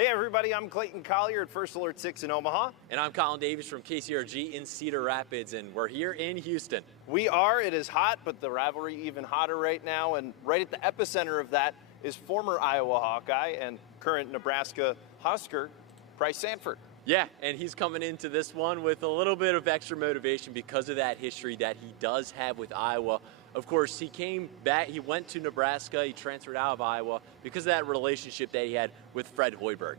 Hey everybody, I'm Clayton Collier at First Alert 6 in Omaha. And I'm Colin Davies from KCRG in Cedar Rapids, and we're here in Houston. We are. It is hot, but the rivalry even hotter right now, and right at the epicenter of that is former Iowa Hawkeye and current Nebraska Husker, Bryce Sanford. Yeah, and he's coming into this one with a little bit of extra motivation because of that history that he does have with Iowa. Of course, he came back, he went to Nebraska, he transferred out of Iowa because of that relationship that he had with Fred Hoiberg.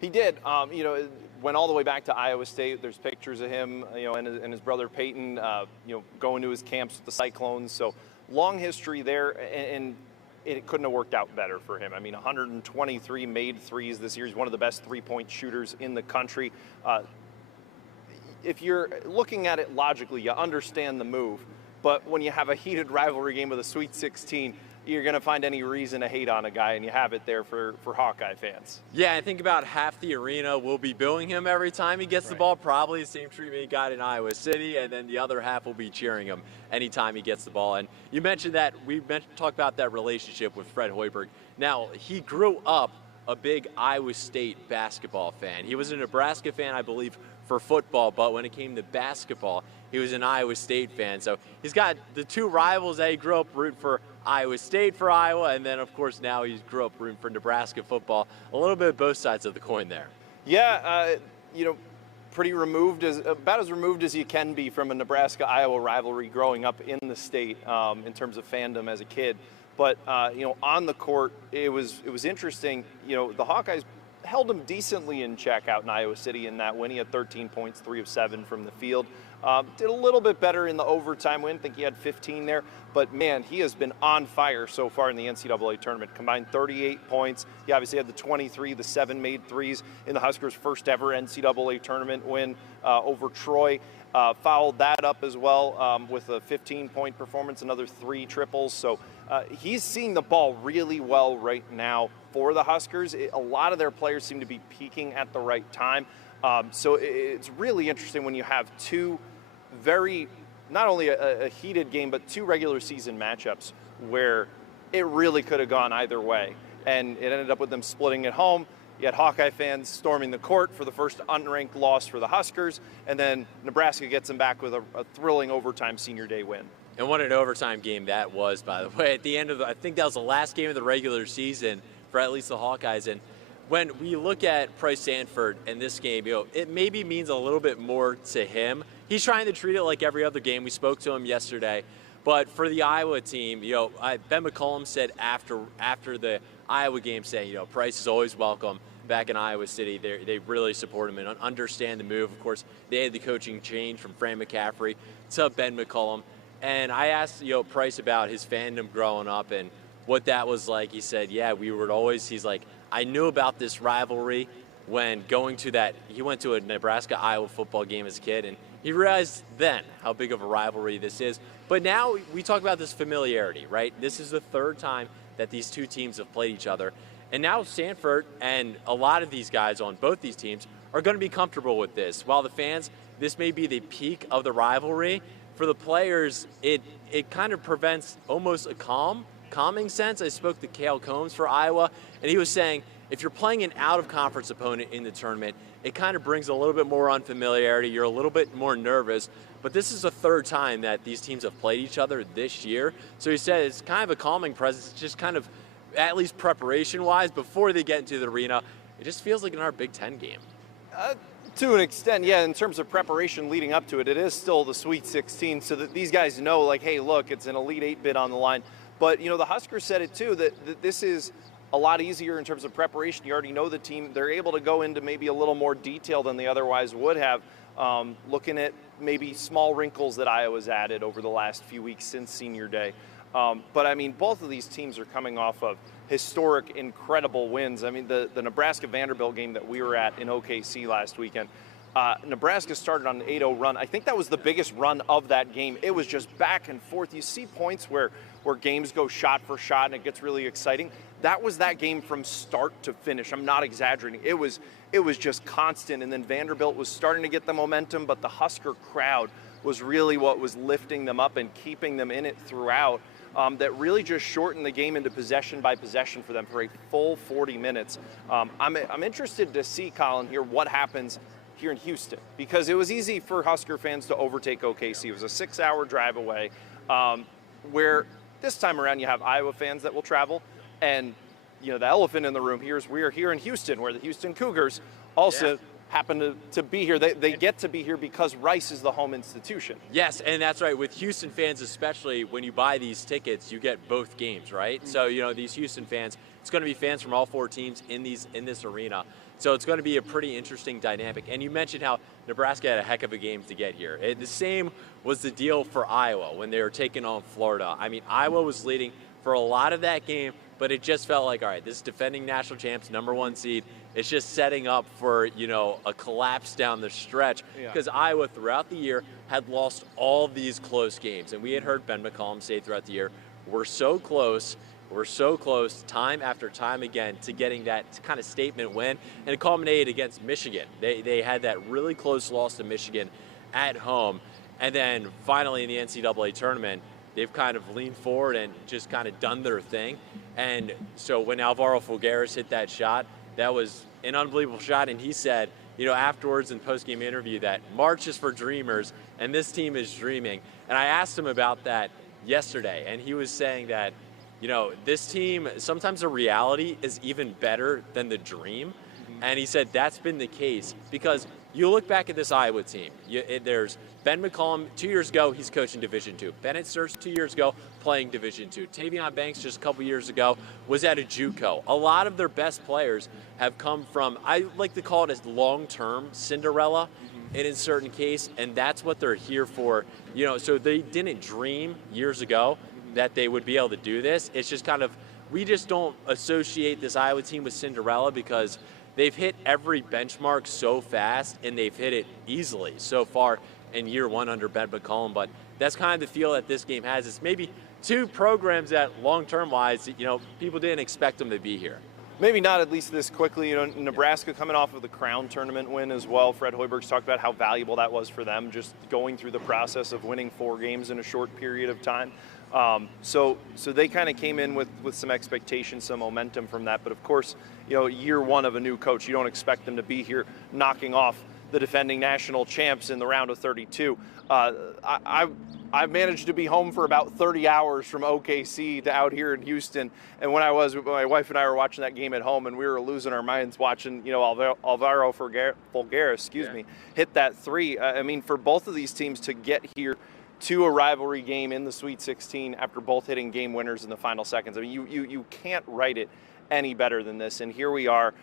He did. Went all the way back to Iowa State. There's pictures of him, and his brother Peyton, going to his camps with the Cyclones. So long history there, and it couldn't have worked out better for him. I mean, 123 made threes this year. He's one of the best three-point shooters in the country. If you're looking at it logically, you understand the move. But when you have a heated rivalry game with a Sweet 16, you're going to find any reason to hate on a guy, and you have it there for Hawkeye fans. Yeah, I think about half the arena will be booing him every time he gets the ball, probably the same treatment he got in Iowa City, and then the other half will be cheering him anytime he gets the ball. And you mentioned that, talked about that relationship with Fred Hoiberg. Now, he grew up a big Iowa State basketball fan. He was a Nebraska fan, I believe, for football, but when it came to basketball, he was an Iowa State fan. So he's got the two rivals that he grew up rooting for, Iowa State for Iowa, and then of course now he grew up rooting for Nebraska football. A little bit of both sides of the coin there. Yeah, pretty removed, about as removed as you can be from a Nebraska-Iowa rivalry growing up in the state in terms of fandom as a kid. But on the court, it was interesting. The Hawkeyes held him decently in check out in Iowa City in that win. He had 13 points, 3 of 7 from the field. Did a little bit better in the overtime win. I think he had 15 there. But, man, he has been on fire so far in the NCAA tournament. Combined 38 points. He obviously had the 23, the 7 made threes in the Huskers' first ever NCAA tournament win over Troy. Followed that up as well with a 15-point performance, another 3 triples. So he's seeing the ball really well right now for the Huskers. A lot of their players seem to be peaking at the right time. So it's really interesting when you have two very, not only a heated game, but 2 regular season matchups where it really could have gone either way. And it ended up with them splitting at home. You had Hawkeye fans storming the court for the first unranked loss for the Huskers, and then Nebraska gets them back with a thrilling overtime senior day win. And what an overtime game that was, by the way. At the end of I think that was the last game of the regular season for at least the Hawkeyes. And when we look at Bryce Sanford in this game, it maybe means a little bit more to him. He's trying to treat it like every other game. We spoke to him yesterday. But for the Iowa team, Ben McCollum said after the Iowa game, saying, Bryce is always welcome back in Iowa City. They really support him and understand the move. Of course, they had the coaching change from Fran McCaffrey to Ben McCollum. And I asked, Bryce about his fandom growing up and what that was like. He said, he's like, I knew about this rivalry when going to that. He went to a Nebraska-Iowa football game as a kid, and he realized then how big of a rivalry this is. But now we talk about this familiarity, right? This is the 3rd time that these two teams have played each other. And now Sanford and a lot of these guys on both these teams are going to be comfortable with this. While the fans, this may be the peak of the rivalry, for the players, it kind of prevents almost a calming sense. I spoke to Cale Combs for Iowa, and he was saying if you're playing an out-of-conference opponent in the tournament, it kind of brings a little bit more unfamiliarity. You're a little bit more nervous. But this is the 3rd time that these teams have played each other this year. So he said it's kind of a calming presence, just kind of, at least preparation-wise, before they get into the arena. It just feels like another Big Ten game. To an extent, yeah, in terms of preparation leading up to it, it is still the Sweet 16, so that these guys know, like, hey, look, it's an Elite 8 bid on the line. But, the Huskers said it too, that this is a lot easier in terms of preparation. You already know the team. They're able to go into maybe a little more detail than they otherwise would have, looking at maybe small wrinkles that Iowa's added over the last few weeks since senior day. But, I mean, both of these teams are coming off of historic, incredible wins. I mean, the Nebraska-Vanderbilt game that we were at in OKC last weekend, Nebraska started on an 8-0 run. I think that was the biggest run of that game. It was just back and forth. You see points where games go shot for shot and it gets really exciting. That was that game from start to finish. I'm not exaggerating. It was just constant. And then Vanderbilt was starting to get the momentum, but the Husker crowd was really what was lifting them up and keeping them in it throughout. that really just shortened the game into possession by possession for them for a full 40 minutes. I'm interested to see, Collin, here what happens here in Houston, because it was easy for Husker fans to overtake OKC. It was a 6-hour drive away, where this time around you have Iowa fans that will travel, and the elephant in the room here is we are here in Houston, where the Houston Cougars also happen to be here. They get to be here because Rice is the home institution. Yes, and that's right. With Houston fans especially, when you buy these tickets, you get both games, right? Mm-hmm. So, these Houston fans, it's going to be fans from all 4 teams in this arena. So it's going to be a pretty interesting dynamic. And you mentioned how Nebraska had a heck of a game to get here. The same was the deal for Iowa when they were taking on Florida. I mean, Iowa was leading for a lot of that game, but it just felt like, all right, this is defending national champs, #1 seed. It's just setting up for, a collapse down the stretch, because Iowa throughout the year had lost all these close games. And we had heard Ben McCollum say throughout the year, we're so close time after time again to getting that kind of statement win, and it culminated against Michigan. They had that really close loss to Michigan at home, and then finally in the NCAA tournament, they've kind of leaned forward and just kind of done their thing. And so when Alvaro Fulgaris hit that shot, that was an unbelievable shot, and he said, afterwards in post-game interview that March is for dreamers, and this team is dreaming. And I asked him about that yesterday, and he was saying that this team, sometimes the reality is even better than the dream. And he said that's been the case because you look back at this Iowa team. There's Ben McCollum, 2 years ago, he's coaching Division II. Bennett Sturts, 2 years ago, playing Division II. Tavion Banks, just a couple years ago, was at a JUCO. A lot of their best players have come from, I like to call it as long-term Cinderella in certain case, and that's what they're here for. So they didn't dream years ago that they would be able to do this. It's just kind of, we just don't associate this Iowa team with Cinderella because they've hit every benchmark so fast, and they've hit it easily so far in year one under Ben McCollum. But that's kind of the feel that this game has. It's maybe 2 programs that long-term wise, people didn't expect them to be here. Maybe not at least this quickly. Nebraska coming off of the Crown Tournament win as well. Fred Hoiberg's talked about how valuable that was for them, just going through the process of winning 4 games in a short period of time. So they kind of came in with some expectation, some momentum from that. But of course, year one of a new coach, you don't expect them to be here knocking off the defending national champs in the round of 32. I've managed to be home for about 30 hours from OKC to out here in Houston. And when my wife and I were watching that game at home, and we were losing our minds watching, Alvaro Fulgaris, hit that 3. I mean, for both of these teams to get here to a rivalry game in the Sweet 16 after both hitting game winners in the final seconds. I mean, you can't write it any better than this. And here we are,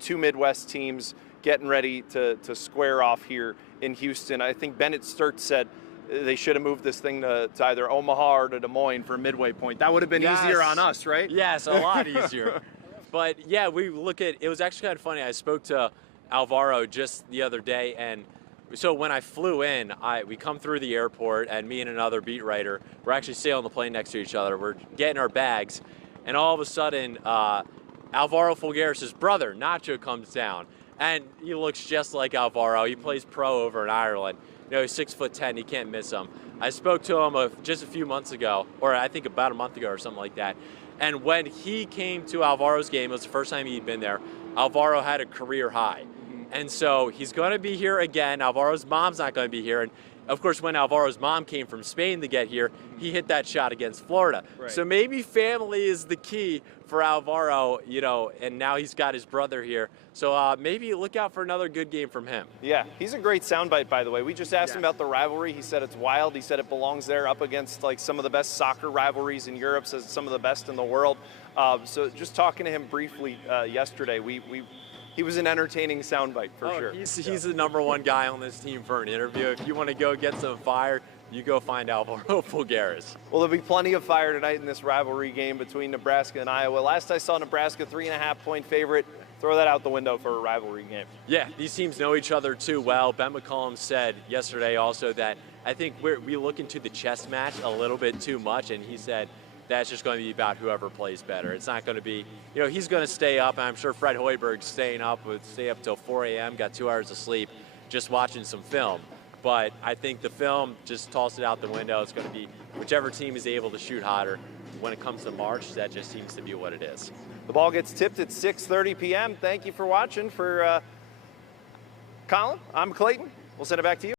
2 Midwest teams getting ready to square off here in Houston. I think Bennett Sturts said they should have moved this thing to either Omaha or to Des Moines for a midway point. That would have been easier on us, right? Yes, a lot easier. But yeah, it was actually kind of funny. I spoke to Alvaro just the other day, and so when I flew in, we come through the airport, and me and another beat writer, we're actually staying on the plane next to each other. We're getting our bags, and all of a sudden, Alvaro Fulgaris' brother, Nacho, comes down, and he looks just like Alvaro. He plays pro over in Ireland. He's 6'10". You can't miss him. I spoke to him just a few months ago, or I think about a month ago or something like that. And when he came to Alvaro's game, it was the first time he'd been there, Alvaro had a career high. And so he's going to be here again. Alvaro's mom's not going to be here. And of course, when Alvaro's mom came from Spain to get here, he hit that shot against Florida. Right. So maybe family is the key for Alvaro, and now he's got his brother here. So maybe look out for another good game from him. Yeah, he's a great soundbite, by the way. We just asked him about the rivalry. He said it's wild. He said it belongs there up against like some of the best soccer rivalries in Europe, says some of the best in the world. So just talking to him briefly yesterday, he was an entertaining soundbite for sure. He's the #1 guy on this team for an interview. If you want to go get some fire, you go find Alvaro Fulgaris. Well, there'll be plenty of fire tonight in this rivalry game between Nebraska and Iowa. Last I saw Nebraska, 3.5-point favorite. Throw that out the window for a rivalry game. Yeah, these teams know each other too well. Ben McCollum said yesterday also that I think we look into the chess match a little bit too much, and he said that's just going to be about whoever plays better. It's not going to be, he's going to stay up, and I'm sure Fred Hoiberg's stay up till 4 a.m., got 2 hours of sleep, just watching some film. But I think the film just tossed it out the window. It's going to be whichever team is able to shoot hotter. When it comes to March, that just seems to be what it is. The ball gets tipped at 6:30 p.m. Thank you for watching. For Collin, I'm Clayton. We'll send it back to you.